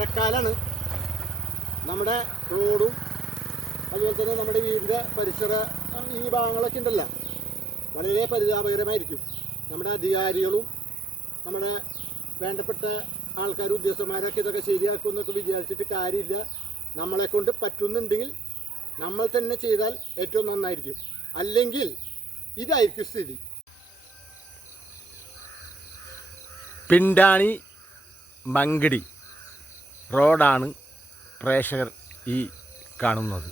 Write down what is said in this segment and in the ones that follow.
മഴക്കാലാണ് നമ്മുടെ റോഡും അതുപോലെ തന്നെ നമ്മുടെ വീടിന്റെ പരിസര ഈ ഭാഗങ്ങളൊക്കെ ഉണ്ടല്ലോ. വളരെ പരിതാപകരമായിരിക്കും. നമ്മുടെ അധികാരികളും നമ്മുടെ വേണ്ടപ്പെട്ട ആൾക്കാർ ഉദ്യോഗസ്ഥന്മാരൊക്കെ ഇതൊക്കെ ശരിയാക്കും എന്നൊക്കെ വിചാരിച്ചിട്ട് കാര്യമില്ല. നമ്മളെ കൊണ്ട് പറ്റുന്നുണ്ടെങ്കിൽ നമ്മൾ തന്നെ ചെയ്താൽ ഏറ്റവും നന്നായിരിക്കും. അല്ലെങ്കിൽ ഇതായിരിക്കും സ്ഥിതി. പിണ്ടാണി മങ്കടി. റോഡാണ് പ്രേക്ഷകർ ഈ കാണുന്നത്.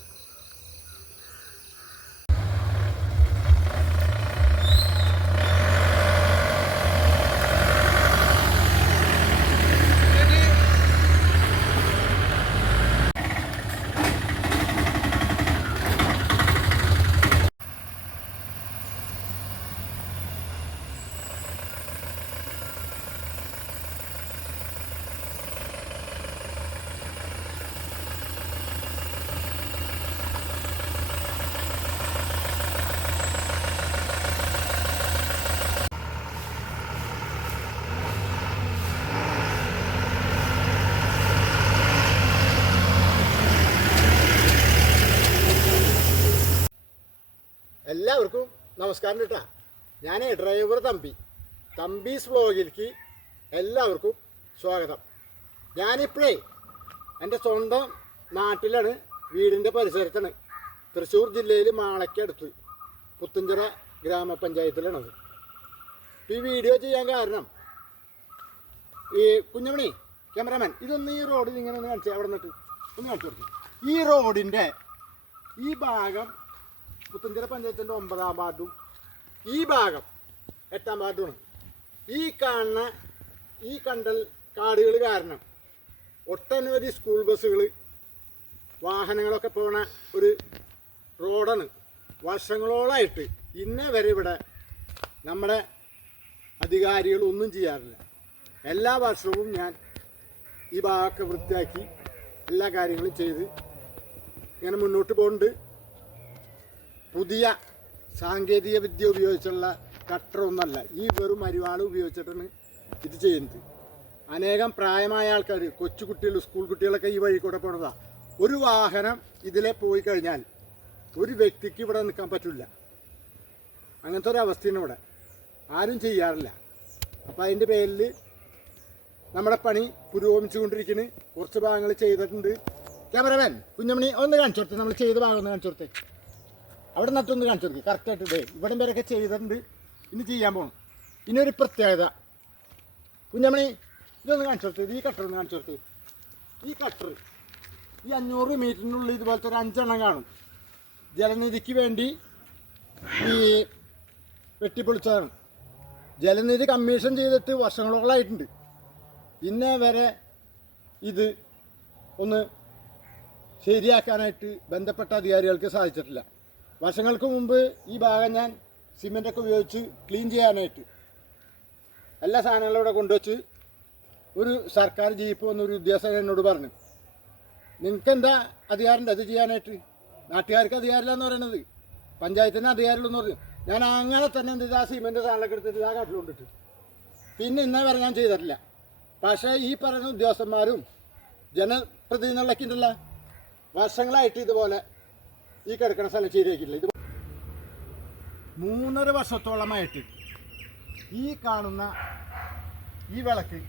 എല്ലാവർക്കും നമസ്കാരം കേട്ടാ ഞാൻ ഡ്രൈവർ തമ്പി. തമ്പീസ് വ്ളോഗിലേക്ക് എല്ലാവർക്കും സ്വാഗതം. ഞാനിപ്പോഴേ എന്റെ സ്വന്തം നാട്ടിലാണ് വീടിന്റെ പരിസരത്താണ്. തൃശ്ശൂർ ജില്ലയിൽ മാളയ്ക്കടുത്ത് പുത്തഞ്ചിറ ഗ്രാമപഞ്ചായത്തിലാണത്. ഈ വീഡിയോ ചെയ്യാൻ കാരണം ഈ കുഞ്ഞുമണി ക്യാമറാമാൻ ഇതൊന്ന് ഈ റോഡിൽ ഇങ്ങനെ ഒന്ന് കാണിച്ചേ അവിടെ നിന്നിട്ട് ഒന്ന് കാണിച്ചു കൊടുക്കും. ഈ റോഡിന്റെ ഈ ഭാഗം പുത്തഞ്ചിറ പഞ്ചായത്തിന്റെ ഒമ്പതാം വാർഡും ഈ ഭാഗം എട്ടാം വാർഡുമാണ്. ഈ കാണുന്ന ഈ കണ്ടൽ കാടുകൾ കാരണം ഒട്ടനവധി സ്കൂൾ ബസ്സുകൾ വാഹനങ്ങളൊക്കെ പോണ ഒരു റോഡാണ് വർഷങ്ങളോളായിട്ട് ഇന്ന വരെ ഇവിടെ നമ്മുടെ അധികാരികൾ ഒന്നും ചെയ്യാറില്ല. എല്ലാ വർഷവും ഞാൻ ഈ ഭാഗമൊക്കെ വൃത്തിയാക്കി എല്ലാ കാര്യങ്ങളും ചെയ്ത് ഇങ്ങനെ മുന്നോട്ട് പോകുന്നുണ്ട് പുതിയ സാങ്കേതിക വിദ്യ ഉപയോഗിച്ചുള്ള കട്ടറൊന്നല്ല ഈ വെറും അരിവാൾ ഉപയോഗിച്ചിട്ടാണ് ഇത് ചെയ്യുന്നത്. അനേകം പ്രായമായ ആൾക്കാർ കൊച്ചു കുട്ടികൾ സ്കൂൾ കുട്ടികളൊക്കെ ഈ വഴി കൂടെ പോണതാ. ഒരു വാഹനം ഇതിലെ പോയി കഴിഞ്ഞാൽ ഒരു വ്യക്തിക്ക് ഇവിടെ നിൽക്കാൻ പറ്റില്ല അങ്ങനത്തെ ഒരു അവസ്ഥയാണ് ഇവിടെ. ആരും ചെയ്യാറില്ല. അപ്പം അതിന്റെ പേരിൽ നമ്മുടെ പണി പുരോഗമിച്ചുകൊണ്ടിരിക്കുന്നു കുറച്ച് ഭാഗങ്ങൾ ചെയ്തിട്ടുണ്ട്. ക്യാമറമാൻ കുഞ്ഞമണി ഒന്ന് കാണിച്ചു കൊടുത്തേ. നമ്മൾ ചെയ്ത ഭാഗം ഒന്ന് കാണിച്ചു കൊടുത്തേ. അവിടെ നട്ടൊന്ന് കാണിച്ചു കൊടുക്കുക കറക്റ്റായിട്ട് ഇതേ ഇവിടം വരെയൊക്കെ ചെയ്തിട്ടുണ്ട്. ഇനി ചെയ്യാൻ പോകണം ഇനി ഒരു പ്രത്യേകത. കുഞ്ഞമണി ഇതൊന്ന് കാണിച്ചു കൊടുത്തത് ഈ കട്ടർ ഒന്ന് കാണിച്ചു കൊടുത്തത് ഈ കട്ടർ ഈ അഞ്ഞൂറ് മീറ്ററിനുള്ളിൽ ഇതുപോലത്തെ ഒരു അഞ്ചെണ്ണം കാണും. ജലനിധിക്ക് വേണ്ടി ഈ വെട്ടിപ്പൊളിച്ചതാണ്. ജലനിധി കമ്മീഷൻ ചെയ്തിട്ട് വർഷങ്ങളോളായിട്ടുണ്ട്. ഇന്നേ വരെ ഇത് ഒന്ന് ശരിയാക്കാനായിട്ട് ബന്ധപ്പെട്ട അധികാരികൾക്ക് സാധിച്ചിട്ടില്ല. വർഷങ്ങൾക്ക് മുമ്പ് ഈ ഭാഗം ഞാൻ സിമെന്റൊക്കെ ഉപയോഗിച്ച് ക്ലീൻ ചെയ്യാനായിട്ട് എല്ലാ സാധനങ്ങളും ഇവിടെ കൊണ്ടുവച്ച് ഒരു സർക്കാർ ജീപ്പ് വന്ന ഒരു ഉദ്യോഗസ്ഥൻ എന്നോട് പറഞ്ഞു നിങ്ങൾക്ക് എന്താ അധികാരമുണ്ട്? അത് ചെയ്യാനായിട്ട്? നാട്ടുകാർക്ക് അധികാരമില്ല എന്ന് പറയുന്നത് പഞ്ചായത്തിന് അധികാരമില്ലെന്ന് പറഞ്ഞു. ഞാൻ അങ്ങനെ തന്നെ എന്ത് ആ സിമെന്റ് സാധനങ്ങളൊക്കെ എടുത്തിട്ട് ആ കാട്ടിലുണ്ടിട്ട് പിന്നെ ഇന്നേ വരെ ഞാൻ ചെയ്തിട്ടില്ല. പക്ഷേ ഈ പറയുന്ന ഉദ്യോഗസ്ഥന്മാരും ജനപ്രതിനിധികളൊക്കെ ഉണ്ടല്ല വർഷങ്ങളായിട്ട് ഇതുപോലെ ഈ കിടക്കുന്ന സ്ഥലം ശരിയാക്കിയില്ല ഇത് മൂന്നര വർഷത്തോളമായിട്ട് ഈ കാണുന്ന ഈ വിളക്ക്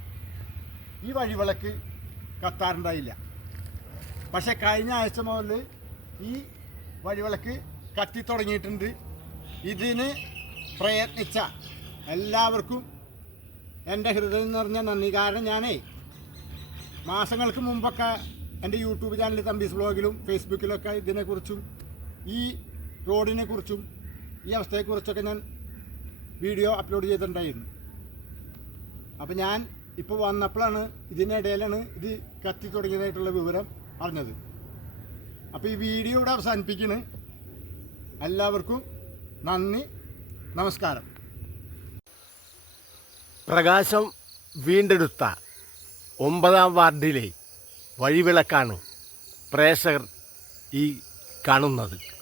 ഈ വഴിവിളക്ക് കത്താറുണ്ടായില്ല. പക്ഷെ കഴിഞ്ഞ ആഴ്ച മുതൽ ഈ വഴിവിളക്ക് കത്തി തുടങ്ങിയിട്ടുണ്ട്. ഇതിന് പ്രയത്നിച്ച എല്ലാവർക്കും എന്റെ ഹൃദയം നിറഞ്ഞ നന്ദി. കാരണം ഞാനേ മാസങ്ങൾക്ക് മുമ്പൊക്കെ എന്റെ യൂട്യൂബ് ചാനൽ തമ്പീസ് ബ്ലോഗിലും ഫേസ്ബുക്കിലൊക്കെ ഇതിനെക്കുറിച്ചും ഈ റോഡിനെ കുറിച്ചും ഈ അവസ്ഥയെക്കുറിച്ചൊക്കെ ഞാൻ വീഡിയോ അപ്ലോഡ് ചെയ്തിട്ടുണ്ടായിരുന്നു. അപ്പോൾ ഞാൻ ഇപ്പോൾ വന്നപ്പോഴാണ് ഇതിനിടയിലാണ് ഇത് കത്തി തുടങ്ങിയതായിട്ടുള്ള വിവരം അറിഞ്ഞത്. അപ്പോൾ ഈ വീഡിയോ ഇവിടെ അവസാനിപ്പിക്കുന്നു എല്ലാവർക്കും നന്ദി നമസ്കാരം. പ്രകാശം വീണ്ടെടുത്ത ഒമ്പതാം വാർഡിലെ വഴിവിളക്കാണ് പ്രേക്ഷകർ ഈ കാണുന്നത്.